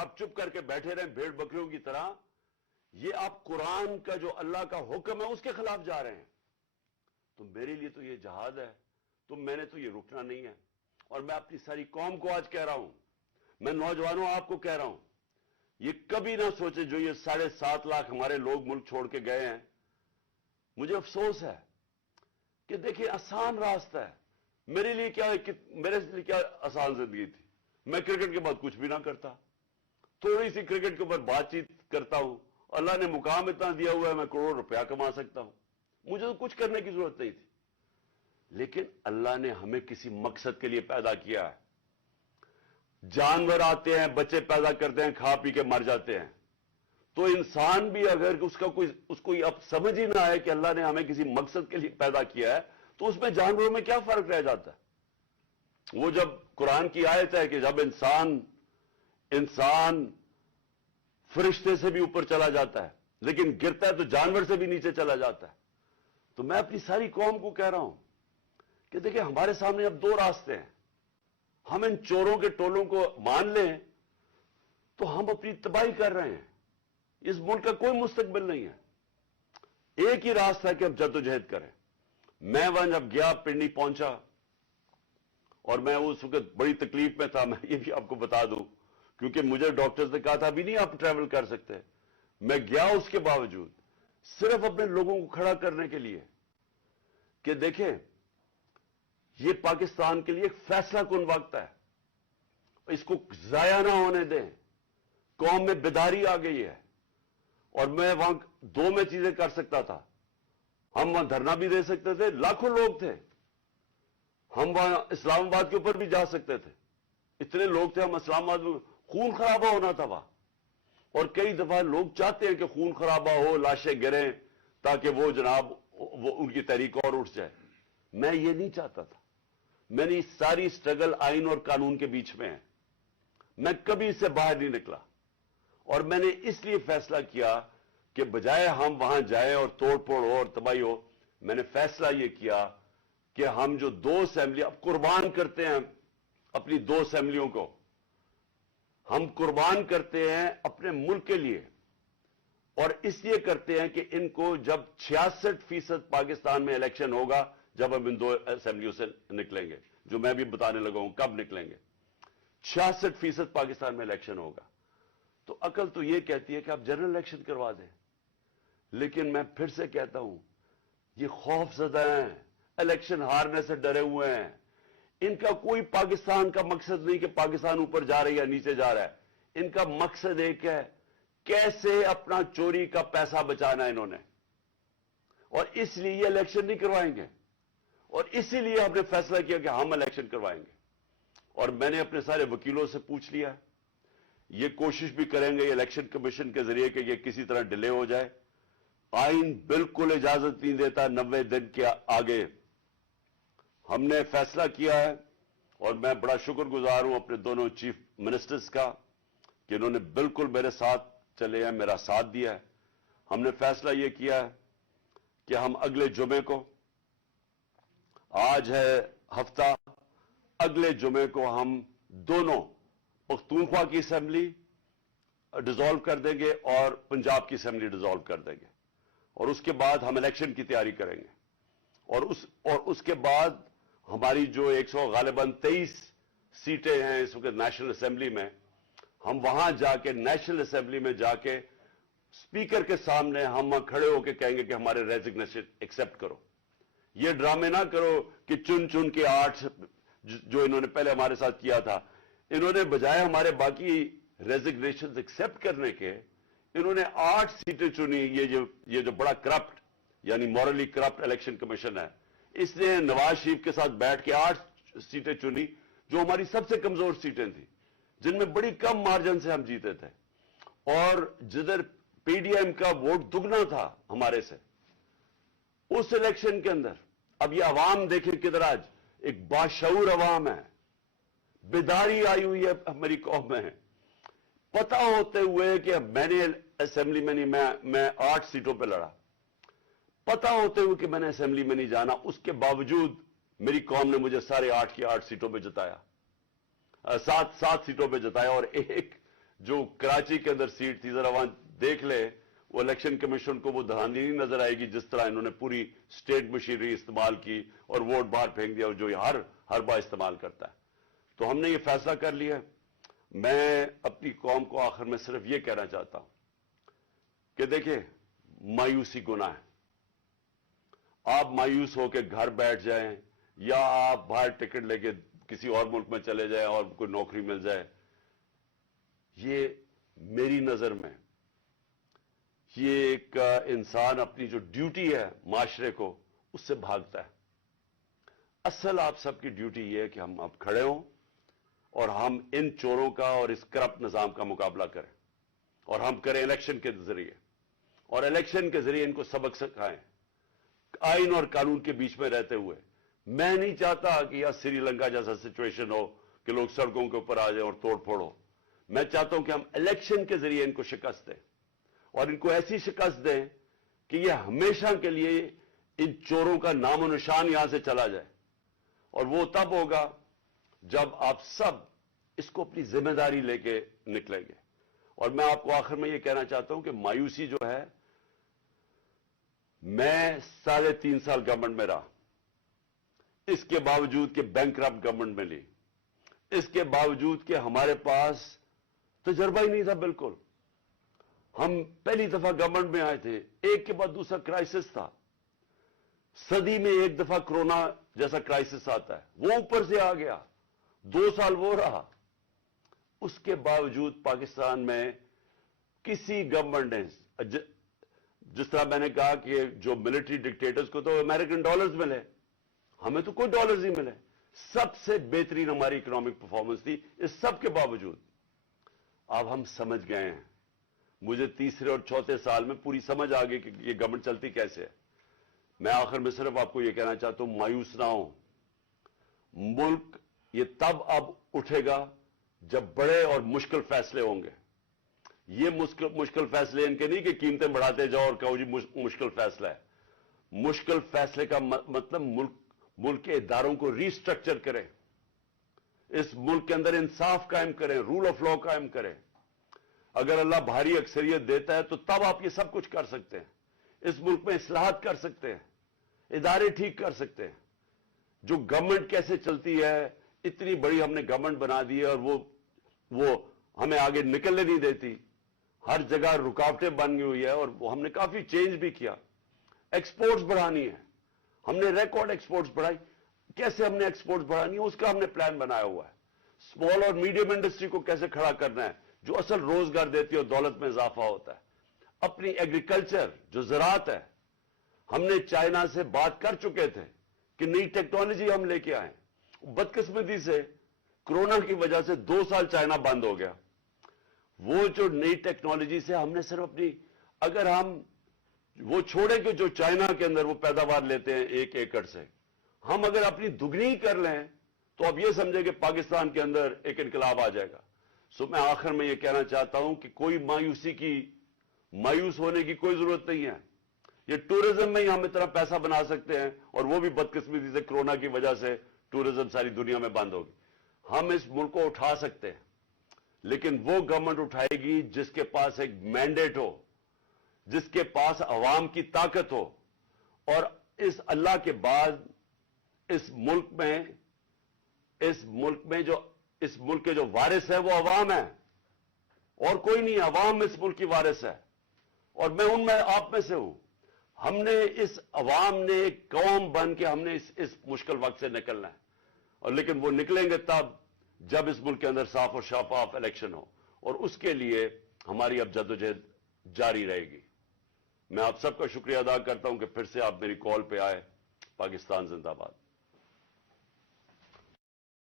آپ چپ کر کے بیٹھے رہیں بھیڑ بکریوں کی طرح، یہ آپ قرآن کا جو اللہ کا حکم ہے اس کے خلاف جا رہے ہیں. تو میرے لیے تو یہ جہاد ہے، تو میں نے تو یہ رکنا نہیں ہے. اور میں اپنی ساری قوم کو آج کہہ رہا ہوں، میں نوجوانوں آپ کو کہہ رہا ہوں، یہ کبھی نہ سوچے جو یہ 7.5 لاکھ ہمارے لوگ ملک چھوڑ کے گئے ہیں. مجھے افسوس ہے کہ دیکھیں آسان راستہ ہے. میرے لیے کیا آسان زندگی تھی. میں کرکٹ کے بعد کچھ بھی نہ کرتا، تھوڑی سی کرکٹ کے اوپر بات چیت کرتا ہوں. اللہ نے مقام اتنا دیا ہوا ہے میں کروڑ روپیہ کما سکتا ہوں. مجھے تو کچھ کرنے کی ضرورت نہیں تھی. لیکن اللہ نے ہمیں کسی مقصد کے لیے پیدا کیا ہے. جانور آتے ہیں، بچے پیدا کرتے ہیں، کھا پی کے مر جاتے ہیں. تو انسان بھی اگر اس کو اب سمجھ ہی نہ آئے کہ اللہ نے ہمیں کسی مقصد کے لیے پیدا کیا ہے، تو اس میں جانوروں میں کیا فرق رہ جاتا ہے؟ وہ جب قرآن کی آیت ہے کہ جب انسان فرشتے سے بھی اوپر چلا جاتا ہے لیکن گرتا ہے تو جانور سے بھی نیچے چلا جاتا ہے. تو میں اپنی ساری قوم کو کہہ رہا ہوں کہ دیکھیں ہمارے سامنے اب 2 راستے ہیں. ہم ان چوروں کے ٹولوں کو مان لیں تو ہم اپنی تباہی کر رہے ہیں. اس ملک کا کوئی مستقبل نہیں ہے. ایک ہی راستہ ہے کہ ہم جدوجہد کریں. میں وہاں جب گیا پنڈی پہنچا اور میں اس وقت بڑی تکلیف میں تھا. میں یہ بھی آپ کو بتا دوں کیونکہ مجھے ڈاکٹرز نے کہا تھا ابھی نہیں آپ ٹریول کر سکتے. میں گیا اس کے باوجود صرف اپنے لوگوں کو کھڑا کرنے کے لیے کہ دیکھیں یہ پاکستان کے لیے ایک فیصلہ کن وقت ہے، اس کو ضائع نہ ہونے دیں. قوم میں بیداری آ گئی ہے. اور میں وہاں 2 میں چیزیں کر سکتا تھا. ہم وہاں دھرنا بھی دے سکتے تھے، لاکھوں لوگ تھے. ہم وہاں اسلام آباد کے اوپر بھی جا سکتے تھے، اتنے لوگ تھے. ہم اسلام آباد میں خون خرابہ ہونا تھا وہاں. اور کئی دفعہ لوگ چاہتے ہیں کہ خون خرابہ ہو، لاشیں گریں تاکہ وہ جناب ان کی تحریک اور اٹھ جائے. میں یہ نہیں چاہتا تھا. میں نے ساری سٹرگل آئین اور قانون کے بیچ میں ہے. میں کبھی اس سے باہر نہیں نکلا. اور میں نے اس لیے فیصلہ کیا کہ بجائے ہم وہاں جائیں اور توڑ پھوڑ ہو اور تباہی ہو، میں نے فیصلہ یہ کیا کہ ہم جو 2 اسمبلی اب قربان کرتے ہیں اپنی 2 اسمبلیوں کو، ہم قربان کرتے ہیں اپنے ملک کے لیے. اور اس لیے کرتے ہیں کہ ان کو جب 66% پاکستان میں الیکشن ہوگا، جب ہم ان 2 اسمبلیوں سے نکلیں گے، جو میں بھی بتانے لگا ہوں کب نکلیں گے. 66% پاکستان میں الیکشن ہوگا. تو عقل تو یہ کہتی ہے کہ آپ جنرل الیکشن کروا دیں. لیکن میں پھر سے کہتا ہوں یہ خوف زدہ ہیں، الیکشن ہارنے سے ڈرے ہوئے ہیں. ان کا کوئی پاکستان کا مقصد نہیں کہ پاکستان اوپر جا رہی ہے نیچے جا رہا ہے. ان کا مقصد ایک ہے، کیسے اپنا چوری کا پیسہ بچانا ہے انہوں نے. اور اس لیے یہ الیکشن نہیں کروائیں گے. اور اسی لیے ہم نے فیصلہ کیا کہ ہم الیکشن کروائیں گے. اور میں نے اپنے سارے وکیلوں سے پوچھ لیا، یہ کوشش بھی کریں گے الیکشن کمیشن کے ذریعے کہ یہ کسی طرح ڈیلے ہو جائے. آئین بالکل اجازت نہیں دیتا 90 دن کے آگے. ہم نے فیصلہ کیا ہے اور میں بڑا شکر گزار ہوں اپنے دونوں چیف منسٹرز کا کہ انہوں نے بالکل میرے ساتھ چلے ہیں، میرا ساتھ دیا ہے. ہم نے فیصلہ یہ کیا ہے کہ ہم اگلے جمعے کو، آج ہے ہفتہ، اگلے جمعے کو ہم دونوں پختونخوا کی اسمبلی ڈیزالو کر دیں گے اور پنجاب کی اسمبلی ڈیزالو کر دیں گے. اور اس کے بعد ہم الیکشن کی تیاری کریں گے. اور اس کے بعد ہماری جو 100 غالباً 23 سیٹیں ہیں اس وقت نیشنل اسمبلی میں، ہم وہاں جا کے نیشنل اسمبلی میں جا کے اسپیکر کے سامنے ہم کھڑے ہو کے کہیں گے کہ ہمارے ریزگنیشن ایکسپٹ کرو. یہ ڈرامے نہ کرو کہ چن کے 8 جو انہوں نے پہلے ہمارے ساتھ کیا تھا، انہوں نے بجائے ہمارے باقی ریزگنیشن ایکسپٹ کرنے کے، انہوں نے 8 سیٹیں چنی. یہ جو بڑا کرپٹ یعنی مورلی کرپٹ الیکشن کمیشن ہے، اس نے نواز شریف کے ساتھ بیٹھ کے 8 سیٹیں چنی جو ہماری سب سے کمزور سیٹیں تھیں، جن میں بڑی کم مارجن سے ہم جیتے تھے. اور جدھر پی ڈی ایم کا ووٹ دگنا تھا ہمارے سے اس الیکشن کے اندر، اب یہ عوام دیکھیں کدھر آج ایک باشعور عوام ہے، بیداری آئی ہوئی ہے ہماری قوم میں. پتہ ہوتے ہوئے کہ میں نے اسمبلی میں نہیں، میں 8 سیٹوں پہ لڑا، پتہ ہوتے ہوئے کہ میں نے اسمبلی میں نہیں جانا، اس کے باوجود میری قوم نے مجھے سارے 8 کی 8 سیٹوں پہ جتایا، 7 سیٹوں پہ جتایا. اور ایک جو کراچی کے اندر سیٹ تھی ذرا وہاں دیکھ لے, وہ الیکشن کمیشن کو وہ دھاندلی نہیں نظر آئے گی جس طرح انہوں نے پوری اسٹیٹ مشینری استعمال کی اور ووٹ باہر پھینک دیا جو ہر بار استعمال کرتا ہے. تو ہم نے یہ فیصلہ کر لیا. میں اپنی قوم کو آخر میں صرف یہ کہنا چاہتا ہوں کہ دیکھیں, مایوسی گناہ ہے. آپ مایوس ہو کے گھر بیٹھ جائیں یا آپ باہر ٹکٹ لے کے کسی اور ملک میں چلے جائیں اور کوئی نوکری مل جائے, یہ میری نظر میں یہ ایک انسان اپنی جو ڈیوٹی ہے معاشرے کو اس سے بھاگتا ہے. اصل آپ سب کی ڈیوٹی یہ ہے کہ ہم اب کھڑے ہوں اور ہم ان چوروں کا اور اس کرپٹ نظام کا مقابلہ کریں, اور ہم کریں الیکشن کے ذریعے, اور الیکشن کے ذریعے ان کو سبق سکھائیں آئین اور قانون کے بیچ میں رہتے ہوئے. میں نہیں چاہتا کہ یہ سری لنکا جیسا سچویشن ہو کہ لوگ سڑکوں کے اوپر آ جائیں اور توڑ پھوڑ ہو. میں چاہتا ہوں کہ ہم الیکشن کے ذریعے ان کو شکست دیں, اور ان کو ایسی شکست دیں کہ یہ ہمیشہ کے لیے ان چوروں کا نام و نشان یہاں سے چلا جائے. اور وہ تب ہوگا جب آپ سب اس کو اپنی ذمہ داری لے کے نکلیں گے. اور میں آپ کو آخر میں یہ کہنا چاہتا ہوں کہ مایوسی جو ہے, میں 3.5 سال گورنمنٹ میں رہا, اس کے باوجود کہ بینکرپٹ گورنمنٹ میں لی, اس کے باوجود کہ ہمارے پاس تجربہ ہی نہیں تھا بالکل. ہم پہلی دفعہ گورنمنٹ میں آئے تھے, ایک کے بعد دوسرا کرائسس تھا. صدی میں ایک دفعہ کرونا جیسا کرائسس آتا ہے, وہ اوپر سے آ گیا, 2 سال وہ رہا. اس کے باوجود پاکستان میں کسی گورنمنٹ نے, جس طرح میں نے کہا کہ جو ملٹری ڈکٹیٹرز کو تو امریکن ڈالرز ملے, ہمیں تو کوئی ڈالرز نہیں ملے. سب سے بہترین ہماری اکنامک پرفارمنس تھی. اس سب کے باوجود اب ہم سمجھ گئے ہیں. مجھے تیسرے اور چوتھے سال میں پوری سمجھ آ گئی کہ یہ گورنمنٹ چلتی کیسے ہے. میں آخر میں صرف آپ کو یہ کہنا چاہتا ہوں, مایوس نہ ہوں. ملک یہ تب اب اٹھے گا جب بڑے اور مشکل فیصلے ہوں گے. یہ مشکل فیصلے ان کے نہیں کہ قیمتیں بڑھاتے جاؤ اور کہو جی مشکل فیصلہ ہے. مشکل فیصلے کا مطلب ملک کے اداروں کو ری سٹرکچر کریں, اس ملک کے اندر انصاف قائم کریں, رول آف لا قائم کریں. اگر اللہ بھاری اکثریت دیتا ہے تو تب آپ یہ سب کچھ کر سکتے ہیں. اس ملک میں اصلاحات کر سکتے ہیں, ادارے ٹھیک کر سکتے ہیں. جو گورنمنٹ کیسے چلتی ہے, اتنی بڑی ہم نے گورنمنٹ بنا دی ہے اور وہ ہمیں آگے نکلنے نہیں دیتی. ہر جگہ رکاوٹیں بن گئی ہوئی ہے, اور وہ ہم نے کافی چینج بھی کیا. ایکسپورٹس بڑھانی ہے, ہم نے ریکارڈ ایکسپورٹس بڑھائی. کیسے ہم نے ایکسپورٹس بڑھانی ہے اس کا ہم نے پلان بنایا ہوا ہے. اسمال اور میڈیم انڈسٹری کو کیسے کھڑا کرنا ہے جو اصل روزگار دیتی ہے اور دولت میں اضافہ ہوتا ہے. اپنی ایگریکلچر جو زراعت ہے, ہم نے چائنا سے بات کر چکے تھے کہ نئی ٹیکنالوجی ہم لے کے آئیں. بدقسمتی سے کرونا کی وجہ سے 2 سال چائنا بند ہو گیا. وہ جو نئی ٹیکنالوجی سے ہم نے صرف اپنی, اگر ہم وہ چھوڑیں کہ جو چائنا کے اندر وہ پیداوار لیتے ہیں 1 ایکڑ سے, ہم اگر اپنی دگنی کر لیں تو اب یہ سمجھیں کہ پاکستان کے اندر ایک انقلاب آ جائے گا. سو میں آخر میں یہ کہنا چاہتا ہوں کہ کوئی مایوس ہونے کی کوئی ضرورت نہیں ہے. یہ ٹورزم میں ہی ہم اتنا پیسہ بنا سکتے ہیں, اور وہ بھی بدقسمتی سے کرونا کی وجہ سے ٹورزم ساری دنیا میں بند ہوگی. ہم اس ملک کو اٹھا سکتے ہیں, لیکن وہ گورنمنٹ اٹھائے گی جس کے پاس ایک مینڈیٹ ہو, جس کے پاس عوام کی طاقت ہو. اور اس اللہ کے بعد اس ملک کے جو وارث ہے وہ عوام ہے, اور کوئی نہیں. عوام اس ملک کی وارث ہے, اور میں ان میں آپ میں سے ہوں. ہم نے اس عوام نے ایک قوم بن کے ہم نے اس مشکل وقت سے نکلنا ہے. اور لیکن وہ نکلیں گے تب جب اس ملک کے اندر صاف اور شفاف الیکشن ہو, اور اس کے لیے ہماری اب جدوجہد جاری رہے گی. میں آپ سب کا شکریہ ادا کرتا ہوں کہ پھر سے آپ میری کال پہ آئے. پاکستان زندہ باد.